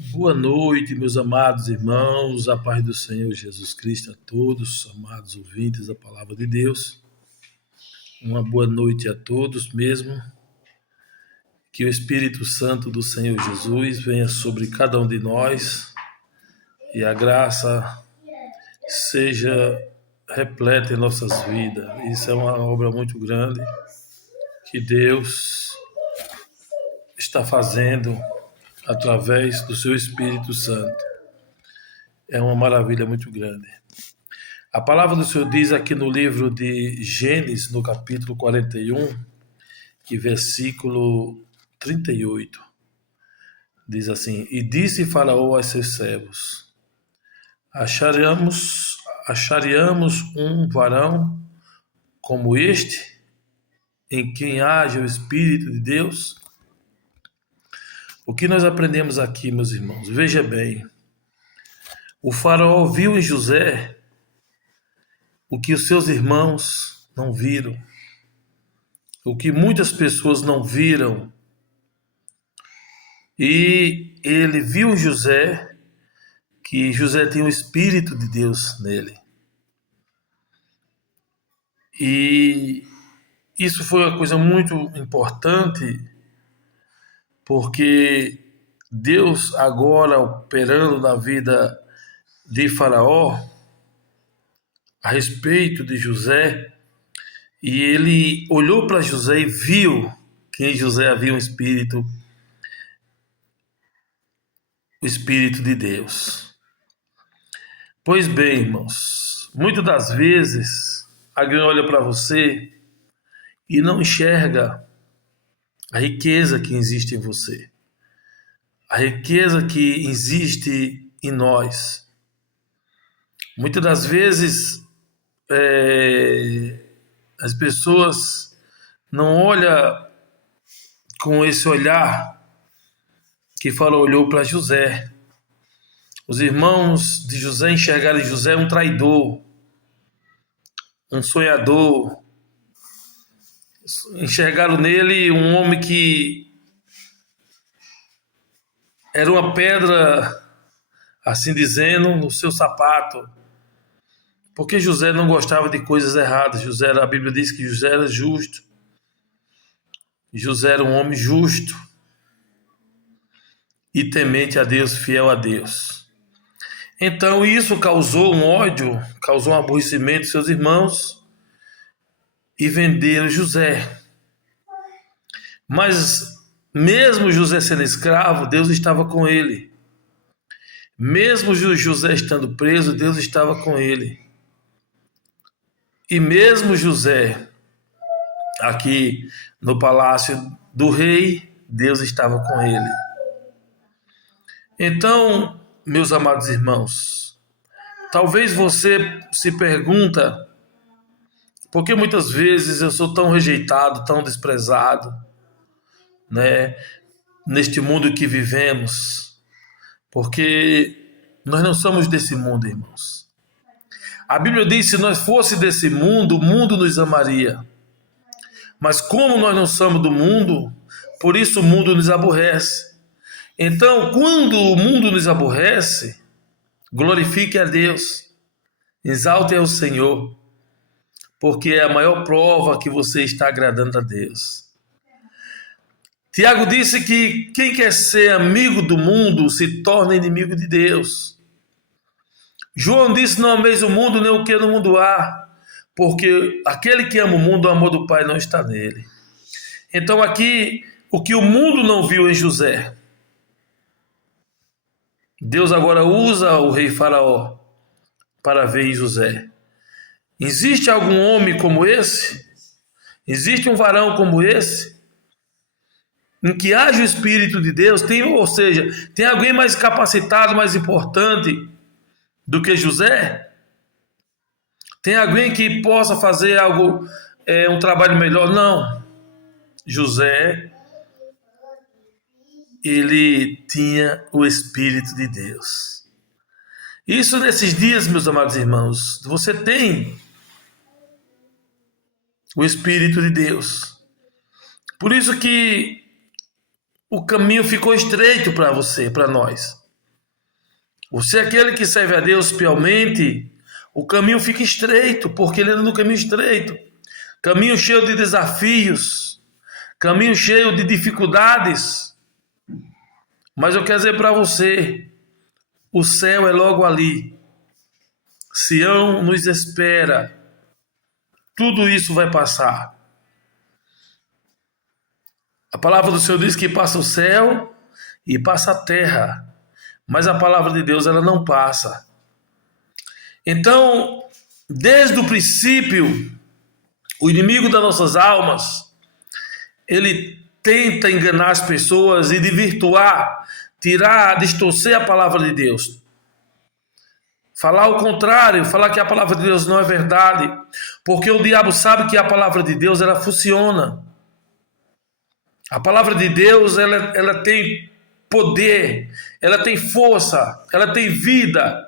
Boa noite, meus amados irmãos, a paz do Senhor Jesus Cristo a todos, amados ouvintes da Palavra de Deus. Uma boa noite a todos mesmo. Que o Espírito Santo do Senhor Jesus venha sobre cada um de nós e a graça seja repleta em nossas vidas. Isso é uma obra muito grande que Deus está fazendo através do seu Espírito Santo. É uma maravilha muito grande. A palavra do Senhor diz aqui no livro de Gênesis, no capítulo 41, e versículo 38, diz assim: E disse Faraó a seus servos: Acharíamos um varão como este, em quem haja o Espírito de Deus? O que nós aprendemos aqui, meus irmãos? Veja bem, o Faraó viu em José o que os seus irmãos não viram, o que muitas pessoas não viram. E ele viu em José que José tinha o Espírito de Deus nele. E isso foi uma coisa muito importante, porque Deus agora operando na vida de Faraó a respeito de José, e ele olhou para José e viu que em José havia o Espírito de Deus. Pois bem, irmãos, muitas das vezes alguém olha para você e não enxerga a riqueza que existe em você, a riqueza que existe em nós. Muitas das vezes as pessoas não olham com esse olhar que Faraó olhou para José. Os irmãos de José enxergaram em José um traidor, um sonhador. Enxergaram nele um homem que era uma pedra, assim dizendo, no seu sapato. Porque José não gostava de coisas erradas. A Bíblia diz que José era justo. José era um homem justo e temente a Deus, fiel a Deus. Então isso causou um ódio, causou um aborrecimento de seus irmãos e venderam José. Mas mesmo José sendo escravo, Deus estava com ele. Mesmo José estando preso, Deus estava com ele. E mesmo José aqui no palácio do rei, Deus estava com ele. Então, meus amados irmãos, talvez você se pergunta por que muitas vezes eu sou tão rejeitado, tão desprezado, né, neste mundo que vivemos, porque nós não somos desse mundo, irmãos. A Bíblia diz que se nós fosse desse mundo, o mundo nos amaria. Mas como nós não somos do mundo, por isso o mundo nos aborrece. Então, quando o mundo nos aborrece, glorifique a Deus, exalte ao Senhor, porque é a maior prova que você está agradando a Deus. Tiago disse que quem quer ser amigo do mundo se torna inimigo de Deus. João disse: não ameis o mundo, nem o que no mundo há, porque aquele que ama o mundo, o amor do Pai não está nele. Então aqui, o que o mundo não viu em José, Deus agora usa o rei Faraó para ver em José. Existe algum homem como esse? Existe um varão como esse? Em que haja o Espírito de Deus? Ou seja, tem alguém mais capacitado, mais importante do que José? Tem alguém que possa fazer algo, um trabalho melhor? Não. José, ele tinha o Espírito de Deus. Isso nesses dias, meus amados irmãos, você tem o Espírito de Deus. Por isso que o caminho ficou estreito para você, para nós. Você é aquele que serve a Deus fielmente, o caminho fica estreito, porque ele anda no caminho estreito. Caminho cheio de desafios, caminho cheio de dificuldades. Mas eu quero dizer para você, o céu é logo ali. Sião nos espera. Tudo isso vai passar. A palavra do Senhor diz que passa o céu e passa a terra. Mas a palavra de Deus, ela não passa. Então, desde o princípio, o inimigo das nossas almas, ele tenta enganar as pessoas e desvirtuar, tirar, distorcer a palavra de Deus. Falar o contrário, falar que a palavra de Deus não é verdade, porque o diabo sabe que a palavra de Deus, ela funciona. A palavra de Deus, ela tem poder, ela tem força, ela tem vida.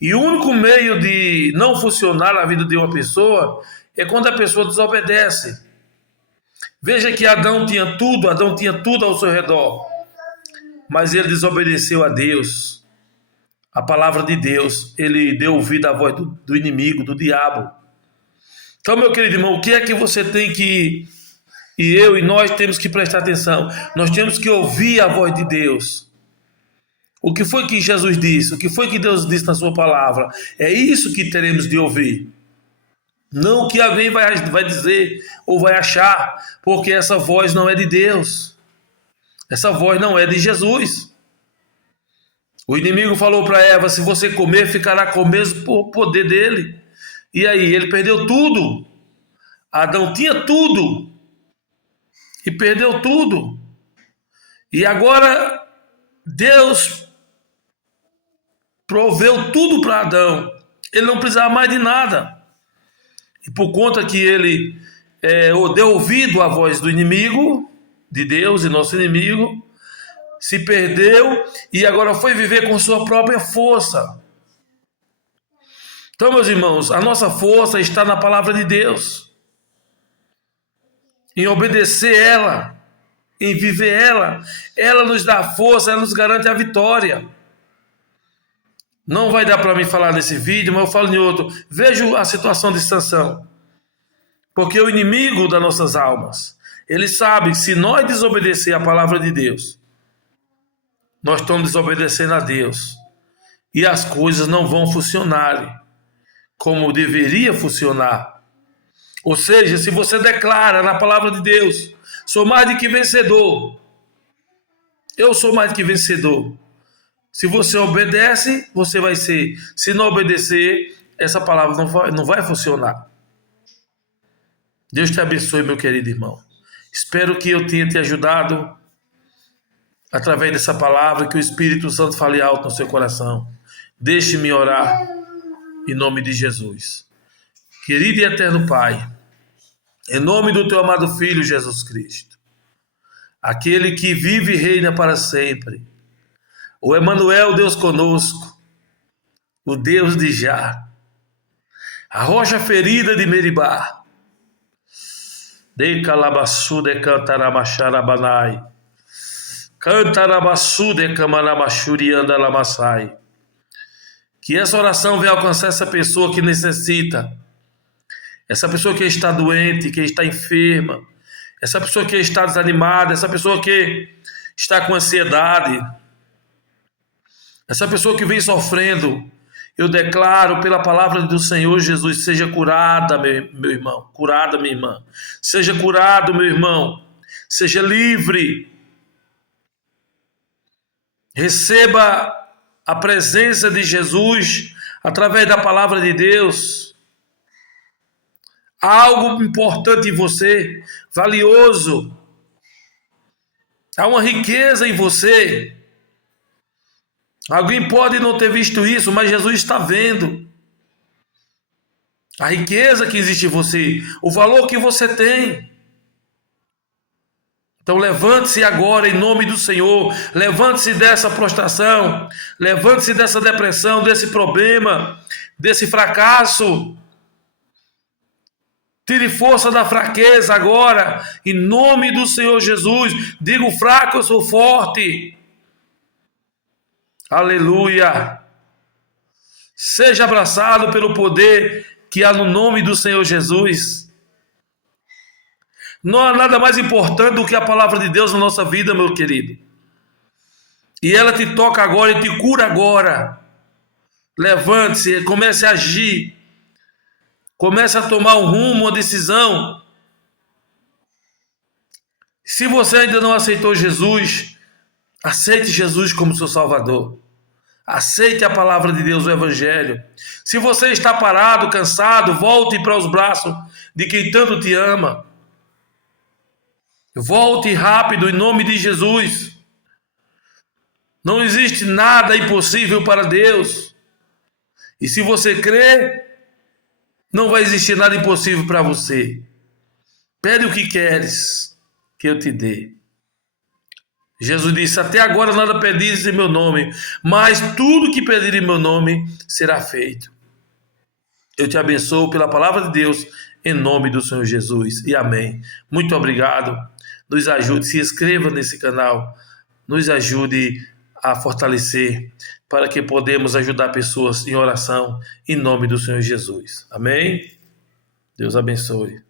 E o único meio de não funcionar na vida de uma pessoa é quando a pessoa desobedece. Veja que Adão tinha tudo ao seu redor, mas ele desobedeceu a Deus. A palavra de Deus, ele deu ouvido à voz do inimigo, do diabo. Então, meu querido irmão, o que é que você tem que, e eu e nós temos que prestar atenção? Nós temos que ouvir a voz de Deus. O que foi que Jesus disse? O que foi que Deus disse na sua palavra? É isso que teremos de ouvir. Não o que alguém vai dizer ou vai achar, porque essa voz não é de Deus. Essa voz não é de Jesus. O inimigo falou para Eva, se você comer, ficará com o mesmo poder dele. E aí, ele perdeu tudo. Adão tinha tudo. E perdeu tudo. E agora, Deus proveu tudo para Adão. Ele não precisava mais de nada. E por conta que ele deu ouvido à voz do inimigo, de Deus e nosso inimigo, se perdeu e agora foi viver com sua própria força. Então, meus irmãos, a nossa força está na palavra de Deus, em obedecer ela, em viver ela. Ela nos dá força, ela nos garante a vitória. Não vai dar para mim falar nesse vídeo, mas eu falo em outro. Veja a situação de Sansão. Porque o inimigo das nossas almas, ele sabe que se nós desobedecer a palavra de Deus, nós estamos desobedecendo a Deus. E as coisas não vão funcionar como deveria funcionar. Ou seja, se você declara na palavra de Deus, sou mais do que vencedor. Eu sou mais do que vencedor. Se você obedece, você vai ser. Se não obedecer, essa palavra não vai funcionar. Deus te abençoe, meu querido irmão. Espero que eu tenha te ajudado através dessa palavra, que o Espírito Santo fale alto no seu coração. Deixe-me orar em nome de Jesus. Querido e eterno Pai, em nome do teu amado Filho Jesus Cristo, aquele que vive e reina para sempre, o Emanuel, Deus conosco, o Deus de Já, a rocha ferida de Meribá, de Calabassu de Cantaramacharabanai, Cantarabassu de Camanamachuri Andalamassai. Que essa oração venha alcançar essa pessoa que necessita, essa pessoa que está doente, que está enferma, essa pessoa que está desanimada, essa pessoa que está com ansiedade, essa pessoa que vem sofrendo. Eu declaro pela palavra do Senhor Jesus, seja curada, meu irmão, curada, minha irmã, seja curado, meu irmão, seja livre, receba a presença de Jesus através da palavra de Deus. Há algo importante em você, valioso, há uma riqueza em você. Alguém pode não ter visto isso, mas Jesus está vendo a riqueza que existe em você, o valor que você tem. Então levante-se agora em nome do Senhor, levante-se dessa prostração, levante-se dessa depressão, desse problema, desse fracasso. Tire força da fraqueza agora, em nome do Senhor Jesus. Diga: o fraco eu sou forte. Aleluia. Seja abraçado pelo poder que há no nome do Senhor Jesus. Não há nada mais importante do que a palavra de Deus na nossa vida, meu querido. E ela te toca agora e te cura agora. Levante-se, comece a agir. Comece a tomar um rumo, uma decisão. Se você ainda não aceitou Jesus, aceite Jesus como seu Salvador. Aceite a palavra de Deus, o Evangelho. Se você está parado, cansado, volte para os braços de quem tanto te ama. Volte rápido em nome de Jesus. Não existe nada impossível para Deus. E se você crê, não vai existir nada impossível para você. Pede o que queres que eu te dê. Jesus disse: até agora nada pedis em meu nome, mas tudo que pedir em meu nome será feito. Eu te abençoo pela palavra de Deus, em nome do Senhor Jesus. E amém. Muito obrigado. Nos ajude, se inscreva nesse canal, nos ajude a fortalecer, para que podemos ajudar pessoas em oração, em nome do Senhor Jesus. Amém? Deus abençoe.